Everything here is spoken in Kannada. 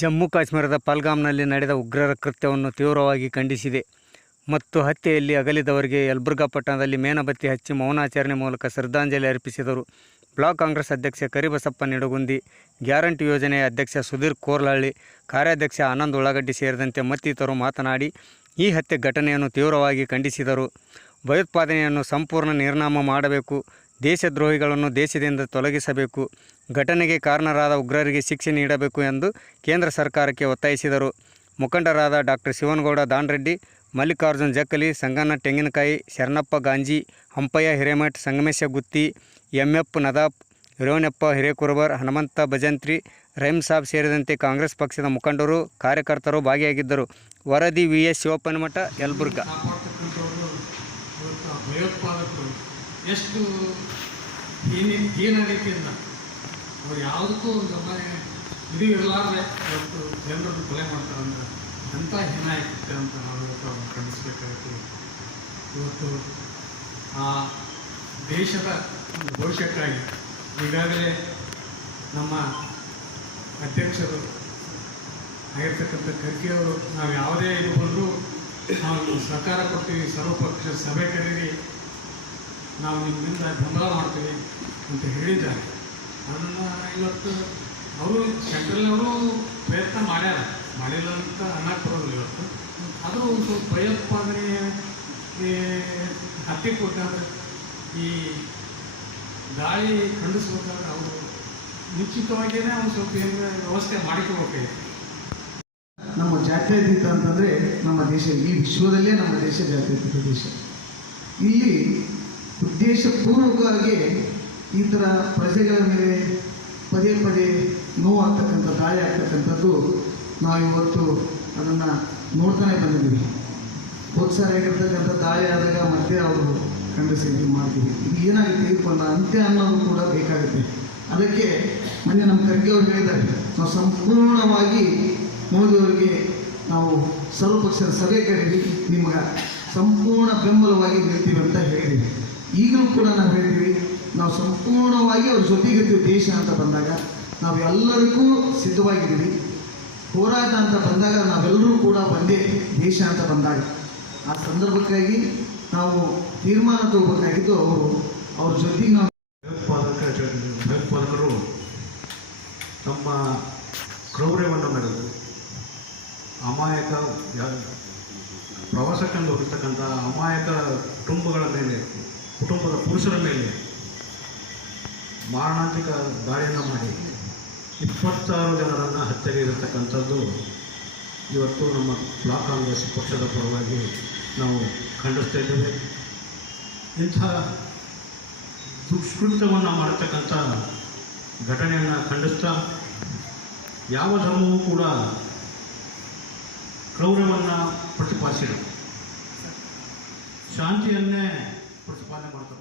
ಜಮ್ಮು ಕಾಶ್ಮೀರದ ಪಲ್ಗಾಮ್ನಲ್ಲಿ ನಡೆದ ಉಗ್ರರ ಕೃತ್ಯವನ್ನು ತೀವ್ರವಾಗಿ ಖಂಡಿಸಿದೆ. ಮತ್ತು ಹತ್ಯೆಯಲ್ಲಿ ಅಗಲಿದವರಿಗೆ ಯಲಬುರ್ಗಾ ಪಟ್ಟಣದಲ್ಲಿ ಮೇಣಬತ್ತಿ ಹಚ್ಚಿ ಮೌನಾಚರಣೆ ಮೂಲಕ ಶ್ರದ್ಧಾಂಜಲಿ ಅರ್ಪಿಸಿದರು. ಬ್ಲಾಕ್ ಕಾಂಗ್ರೆಸ್ ಅಧ್ಯಕ್ಷ ಕರಿಬಸಪ್ಪ ನಿಡಗುಂದಿ, ಗ್ಯಾರಂಟಿ ಯೋಜನೆಯ ಅಧ್ಯಕ್ಷ ಸುಧೀರ್ ಕೋರ್ಲಹಳ್ಳಿ, ಕಾರ್ಯಾಧ್ಯಕ್ಷ ಆನಂದ್ ಉಳ್ಳಾಗಡ್ಡಿ ಸೇರಿದಂತೆ ಮತ್ತಿತರರು ಮಾತನಾಡಿ, ಈ ಹತ್ಯೆ ಘಟನೆಯನ್ನು ತೀವ್ರವಾಗಿ ಖಂಡಿಸಿದರು. ಭಯೋತ್ಪಾದನೆಯನ್ನು ಸಂಪೂರ್ಣ ನಿರ್ನಾಮ ಮಾಡಬೇಕು, ದೇಶದ್ರೋಹಿಗಳನ್ನು ದೇಶದಿಂದ ತೊಲಗಿಸಬೇಕು ಘಟನೆಗೆ ಕಾರಣರಾದ ಉಗ್ರರಿಗೆ ಶಿಕ್ಷೆ ನೀಡಬೇಕು ಎಂದು ಕೇಂದ್ರ ಸರ್ಕಾರಕ್ಕೆ ಒತ್ತಾಯಿಸಿದರು. ಮುಖಂಡರಾದ doctor Shivanagouda Danreddy Mallikarjun Jakkali, Sanganna Tenginakai, Sharanappa Ganji, Hampayya Hiremath, Sangamesh Gutti, M. F. Nadaf Ronappa Hirekurubar, Hanumanta Bhajantri Rahim Sab ಸೇರಿದಂತೆ ಕಾಂಗ್ರೆಸ್ ಪಕ್ಷದ ಮುಖಂಡರು, ಕಾರ್ಯಕರ್ತರು ಭಾಗಿಯಾಗಿದ್ದರು. ವರದಿ ವಿ ಎಸ್ ಶಿವಪ್ಪನಮಠ ಯಲಬುರ್ಗಾ ಎಷ್ಟು ಅವ್ರು ಯಾವುದಕ್ಕೂ ಒಂದು ಇದು ಇರಲಾರ್ದೆ ಇವತ್ತು ಜನರನ್ನು ಕೊಲೆ ಮಾಡ್ತಾರೆ ಅಂತ ಅಂಥ ಹೀನಾಯಕತೆ ಅಂತ ನಾವು ಇವತ್ತು ಅವ್ರನ್ನ ಖಂಡಿಸ್ಬೇಕಾಗುತ್ತೆ. ಇವತ್ತು ಆ ದೇಶದ ಭವಿಷ್ಯಕ್ಕಾಗಿ ಈಗಾಗಲೇ ನಮ್ಮ ಅಧ್ಯಕ್ಷರು ಆಗಿರ್ತಕ್ಕಂಥ ಖರ್ಗೆ ನಾವು ಯಾವುದೇ ಇದು ಬಂದರೂ ನಾವು ಸರ್ಕಾರ ಕೊಡ್ತೀವಿ ಸರ್ವಪಕ್ಷ ಸಭೆ ಕರೀರಿ. ನಾವು ನಿಮ್ಮಿಂದ ಬೆಂಬಲ ಮಾಡ್ತೀವಿ ಅಂತ ಹೇಳಿದ್ದಾರೆ. ಅದನ್ನು ಇವತ್ತು ಅವರು ಸೆಂಟ್ರಲ್ನವರು ಪ್ರಯತ್ನ ಮಾಡ್ಯಾರ. ಮಾಡಿಲ್ಲ ಅಂತ ಅನ್ನಕ್ಕೆ ಬರೋದಿಲ್ಲ ಇವತ್ತು. ಅದು ಒಂದು ಸ್ವಲ್ಪ ಭಯೋತ್ಪಾದನೆ ಹತ್ತಿ ಕೊಟ್ಟಾದ್ರೆ ಈ ದಾಳಿ ಖಂಡಿಸ್ಬೇಕಾದ್ರೆ ಅವರು ಮುಂಚಿತವಾಗಿಯೇ ಒಂದು ಸ್ವಲ್ಪ ಏನು ವ್ಯವಸ್ಥೆ ಮಾಡಿಕೋಬೇಕಾಗಿತ್ತು ನಮ್ಮ ಜಾತ್ಯತೀತ ಅಂತಂದರೆ ನಮ್ಮ ದೇಶ, ಈ ವಿಶ್ವದಲ್ಲೇ ನಮ್ಮ ದೇಶ ಜಾತ್ಯತೀತ ದೇಶ. ಇಲ್ಲಿ ಉದ್ದೇಶಪೂರ್ವಕವಾಗಿ ಈ ಥರ ಪ್ರಜೆಗಳ ಮೇಲೆ ಪದೇ ಪದೇ ನೋವಾಗ್ತಕ್ಕಂಥ ದಾಳಿ ಆಗ್ತಕ್ಕಂಥದ್ದು ನಾವು ಇವತ್ತು ಅದನ್ನು ನೋಡ್ತಾನೆ ಬಂದಿದ್ದೀವಿ. ಹೋದ ಸಾರಿ ಆಗಿರ್ತಕ್ಕಂಥ ದಾಳಿ ಆದಾಗ ಮತ್ತೆ ಅವರು ಖಂಡಿಸಿ ಮಾಡ್ತೀವಿ. ಇದು ಏನಾಗುತ್ತೆ ಇದಕ್ಕೊಂದು ಅಂತ್ಯ ಅನ್ನೋದು ಕೂಡ ಬೇಕಾಗುತ್ತೆ. ಅದಕ್ಕೆ ಮೊನ್ನೆ ನಮ್ಮ ಖರ್ಗೆ ಅವರು ಹೇಳಿದ್ದಾರೆ, ನಾವು ಸಂಪೂರ್ಣವಾಗಿ ಮೋದಿಯವರಿಗೆ ನಾವು ಸರ್ವಪಕ್ಷದ ಸಭೆ ಕರೀರಿ ನಿಮಗೆ ಸಂಪೂರ್ಣ ಬೆಂಬಲವಾಗಿ ನಿಲ್ತೀವಿ ಅಂತ ಹೇಳಿದ್ದೀವಿ. ಈಗಲೂ ಕೂಡ ನಾವು ಹೇಳ್ತೀವಿ ನಾವು ಸಂಪೂರ್ಣವಾಗಿ ಅವ್ರ ಜೊತೆಗಿರ್ತೀವಿ ದೇಶ ಅಂತ ಬಂದಾಗ ನಾವು ಎಲ್ಲರಿಗೂ ಸಿದ್ಧವಾಗಿದ್ದೀವಿ. ಹೋರಾಟ ಅಂತ ಬಂದಾಗ ನಾವೆಲ್ಲರೂ ಕೂಡ ಒಂದೇ ದೇಶ ಅಂತ ಬಂದಾಗ ಆ ಸಂದರ್ಭಕ್ಕಾಗಿ ನಾವು ತೀರ್ಮಾನ ತಗೋಬೇಕಾಗಿದ್ದು ಅವರು ಅವ್ರ ಜೊತೆಗೆ ನಾವು ಭಯೋತ್ಪಾದಕ ಭಯೋತ್ಪಾದಕರು ತಮ್ಮ ಕ್ರೌರ್ಯವನ್ನು ಮೆರೆದು ಅಮಾಯಕ ಪ್ರವಾಸಕ್ಕೆಂದು ಹೋಗಿರ್ತಕ್ಕಂಥ ಅಮಾಯಕ ಕುಟುಂಬಗಳ ಮೇಲೆ, ಕುಟುಂಬದ ಪುರುಷರ ಮೇಲೆ ಮಾರಣಾಂತಿಕ ದಾಳಿಯನ್ನು ಮಾಡಿ ಇಪ್ಪತ್ತಾರು ಜನರನ್ನು ಹತ್ಯೆಗೈರತಕ್ಕಂಥದ್ದು ಇವತ್ತು ನಮ್ಮ ಬ್ಲಾಕ್ ಕಾಂಗ್ರೆಸ್ ಪಕ್ಷದ ಪರವಾಗಿ ನಾವು ಖಂಡಿಸ್ತಾ ಇದ್ದೇವೆ. ಇಂಥ ದುಷ್ಕೃತ್ಯವನ್ನು ಮಾಡತಕ್ಕಂಥ ಘಟನೆಯನ್ನು ಖಂಡಿಸ್ತಾ ಯಾವ ಧರ್ಮವೂ ಕೂಡ ಕ್ರೌರ್ಯವನ್ನು ಪ್ರತಿಪಾದಿಸಿಲ್ಲ. ಶಾಂತಿಯನ್ನೇ ಪ್ರತಿಪಾದನೆ ಮಾಡ್ತದೆ